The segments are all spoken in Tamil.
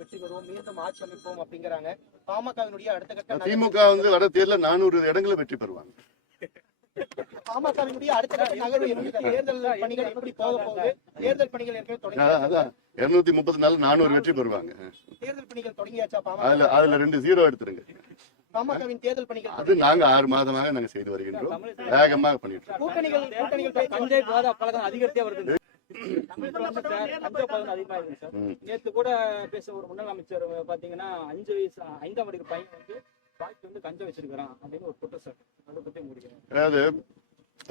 வெற்றி பெறுவோம், மீண்டும் ஆட்சி அமைப்போம் அப்படிங்கிறாங்க. பாமகவினுடைய அடுத்த கட்ட திமுக வர தேர்தல் 400 இடங்களை வெற்றி பெறுவாங்க. பாமகவினுடைய அடுத்த கட்ட நகர்வு தேர்தல் பணிகள் எப்படி போக போகுது? தேர்தல் பணிகள் ஏற்கனவே தொடங்கி 230 நாள் 400 வெற்றி பெறுவாங்க. தேர்தல் பணிகள் தொடங்கியாச்சா? அதுல 2 0 எடுத்துருங்க. பாமகவின் தேர்தல் பணிகள் அது நாங்க 6 மாதமாக நாங்க செய்து வருகின்றோம். வேகமாக பண்ணிட்டு இருக்கோம். கூட்டணிகள் அதிகரித்தே வருது. நேற்று கூட பேச ஒரு முன்னாள் அமைச்சர் பாத்தீங்கன்னா 5 வயசு 5ஆம் படிக்கிற பையன் வந்து கஞ்சா வச்சிருக்கிறான் அப்படின்னு ஒரு குற்றச்சாட்டு. அதை பத்தி முடிக்கிறேன். அதாவது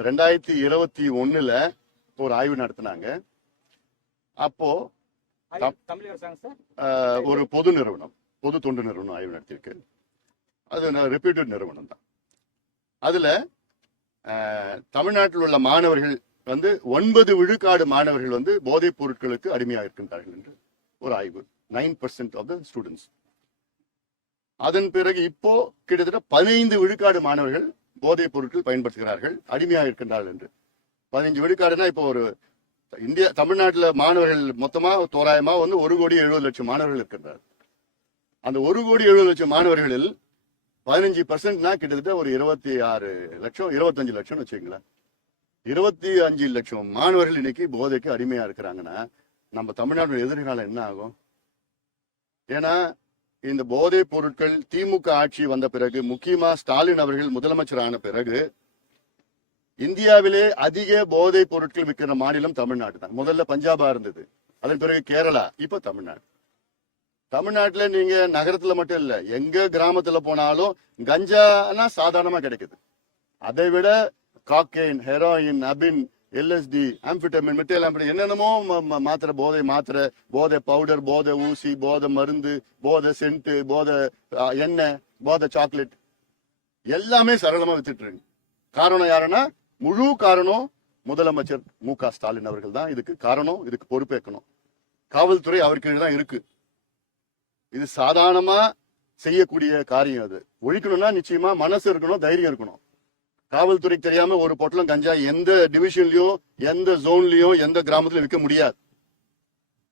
2021 ஒரு ஆய்வு நடத்தினாங்க. அப்போ தமிழக அரசாங்கம் ஒரு பொது நிறுவனம், பொது தொண்டு நிறுவனம் ஆய்வு நடத்தியிருக்கு. அது ரெப்யூட்டட் நிறுவனம் தான். அதுல தமிழ்நாட்டில் உள்ள மாணவர்கள் வந்து 9 விழுக்காடு மாணவர்கள் வந்து போதைப் பொருட்களுக்கு அடிமையாக இருக்கின்றார்கள் என்று ஒரு ஆய்வு. 9% ஆஃப் த ஸ்டூடெண்ட்ஸ். அதன் பிறகு இப்போ கிட்டத்தட்ட 15 விழுக்காடு மாணவர்கள் போதைப் பொருட்கள் பயன்படுத்துகிறார்கள், அடிமையாக இருக்கின்றார்கள் என்று. 15 விழுக்காடுனா இப்போ ஒரு தமிழ்நாட்டில் மாணவர்கள் மொத்தமா தோராயமா வந்து 1,70,00,000 மாணவர்கள் இருக்கின்றார்கள். அந்த 1,70,00,000 மாணவர்களில் 15%னா கிட்டத்தட்ட ஒரு 26 லட்சம் 25 லட்சம் வச்சுங்களேன். 25 லட்சம் மாணவர்கள் இன்னைக்கு போதைக்கு அடிமையா இருக்கிறாங்கன்னா நம்ம தமிழ்நாடு எதிர்காலம் என்ன ஆகும்? ஏன்னா இந்த போதைப் பொருட்கள் திமுக ஆட்சி வந்த பிறகு, முக்கியமா ஸ்டாலின் அவர்கள் முதலமைச்சரான பிறகு, இந்தியாவிலே அதிக போதைப் பொருட்கள் விற்கிற மாநிலம் தமிழ்நாடு தான். முதல்ல பஞ்சாபா இருந்தது, அதன் பிறகு கேரளா, இப்ப தமிழ்நாடு. தமிழ்நாட்டுல நீங்க நகரத்துல மட்டும் இல்ல, எங்க கிராமத்துல போனாலும் கஞ்சானா சாதாரணமா கிடைக்குது. அதை விட காக்கைன், ஹெரோயின், அபின், எல்எஸ்டி, ஆம்பிட்டமின், மெட்டைல் ஆம்பிட்டமின், என்னென்னமோ மாத்திரை, போதை மாத்திரை, போதை பவுடர், போதை ஊசி, போதை மருந்து, போதை சென்ட், போதை எண்ணெய், போதை சாக்லேட் எல்லாமே சரளமா வித்துட்டு இருக்கு. காரணம் யாருன்னா, முழு காரணம் முதலமைச்சர் மு.க. ஸ்டாலின் அவர்கள் தான். இதுக்கு காரணம், இதுக்கு பொறுப்பேற்கணும். காவல்துறை அவருக்கு தான் இருக்கு. இது சாதாரணமா செய்யக்கூடிய காரியம். அது ஒழிக்கணும்னா நிச்சயமா மனசு இருக்கணும், தைரியம் இருக்கணும். காவல்துறைக்கு தெரியாம ஒரு பொட்டலம் கஞ்சா எந்த டிவிஷன்லயும், எந்த ஜோன்லயும், எந்த கிராமத்திலும் விற்க முடியாது.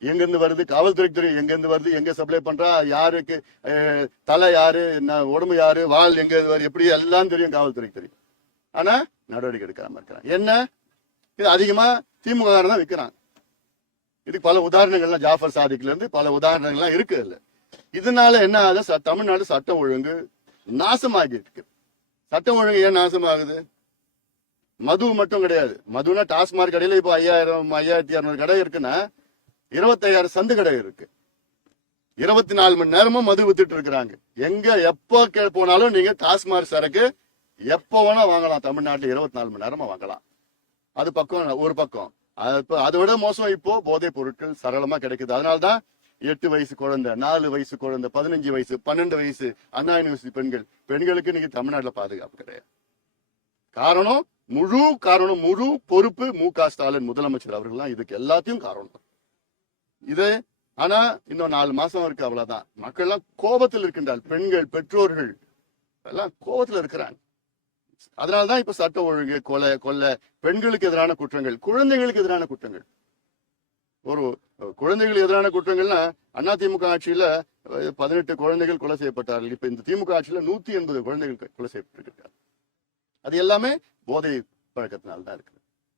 எங்க இருந்து வருது காவல்துறைக்கு தெரியும். எங்க இருந்து வருது, எங்க சப்ளை பண்றா, யாருக்கு தலை யாரு, உடம்பு யாரு, வால் எங்க எப்படி எல்லாம் தெரியும், காவல்துறைக்கு தெரியும். ஆனா நடவடிக்கை எடுக்காம இருக்கிறாங்க. என்ன இது அதிகமா திமுக தான் விற்கிறாங்க. இதுக்கு பல உதாரணங்கள்லாம் ஜாஃபர் சாதிக்ல இருந்து பல உதாரணங்கள்லாம் இருக்கு. இல்ல இதனால என்ன ஆகுது? தமிழ்நாடு சட்டம் ஒழுங்கு நாசமாகி இருக்கு. சட்டம் ஒழுங்கு ஏன் நாசமாகுது? மது மட்டும் கிடையாது. மதுனா டாஸ்மாக் கடையில இப்போ 5,600 கடை இருக்குன்னா 25,000 சந்து கடை இருக்கு. 24 மணி நேரமும் மது வித்துட்டு இருக்கிறாங்க. எங்க எப்போ போனாலும் நீங்க டாஸ்மாக் சரக்கு எப்போ வேணா வாங்கலாம். தமிழ்நாட்டில் 24 மணி நேரமா வாங்கலாம். அது பக்கம் ஒரு பக்கம். அதை விட மோசம் இப்போ போதைப் பொருட்கள் சரளமா கிடைக்குது. அதனால்தான் 8 வயசு குழந்தை, 4 வயசு குழந்தை, 15 வயசு, 12 வயசு அண்ணா யூனிவர்சிட்டி பெண்களுக்கு இன்னைக்கு தமிழ்நாட்டில் பாதுகாப்பு கிடையாது. காரணம், முழு பொறுப்பு மு.க. ஸ்டாலின் முதலமைச்சர் அவர்கள் தான். இதுக்கு எல்லாத்தையும் காரணம் இது. ஆனா இன்னும் 4 மாசம் இருக்கு, அவ்வளவுதான். மக்கள் எல்லாம் கோபத்தில் இருக்கின்றார். பெண்கள், பெற்றோர்கள் எல்லாம் கோபத்தில் இருக்கிறாங்க. அதனாலதான் இப்ப சட்ட ஒழுங்கு, கொலை, பெண்களுக்கு எதிரான குற்றங்கள், குழந்தைகளுக்கு எதிரான குற்றங்கள். ஒரு குழந்தைகள் எதிரான குற்றங்கள்னா அதிமுக ஆட்சியில 18 குழந்தைகள் கொலை செய்யப்பட்டார்கள். இப்ப இந்த திமுக ஆட்சியில 180 குழந்தைகள் கொலை செய்யப்பட்டிருக்கிறார். அது எல்லாமே போதை பழக்கத்தினால்தான் இருக்கு.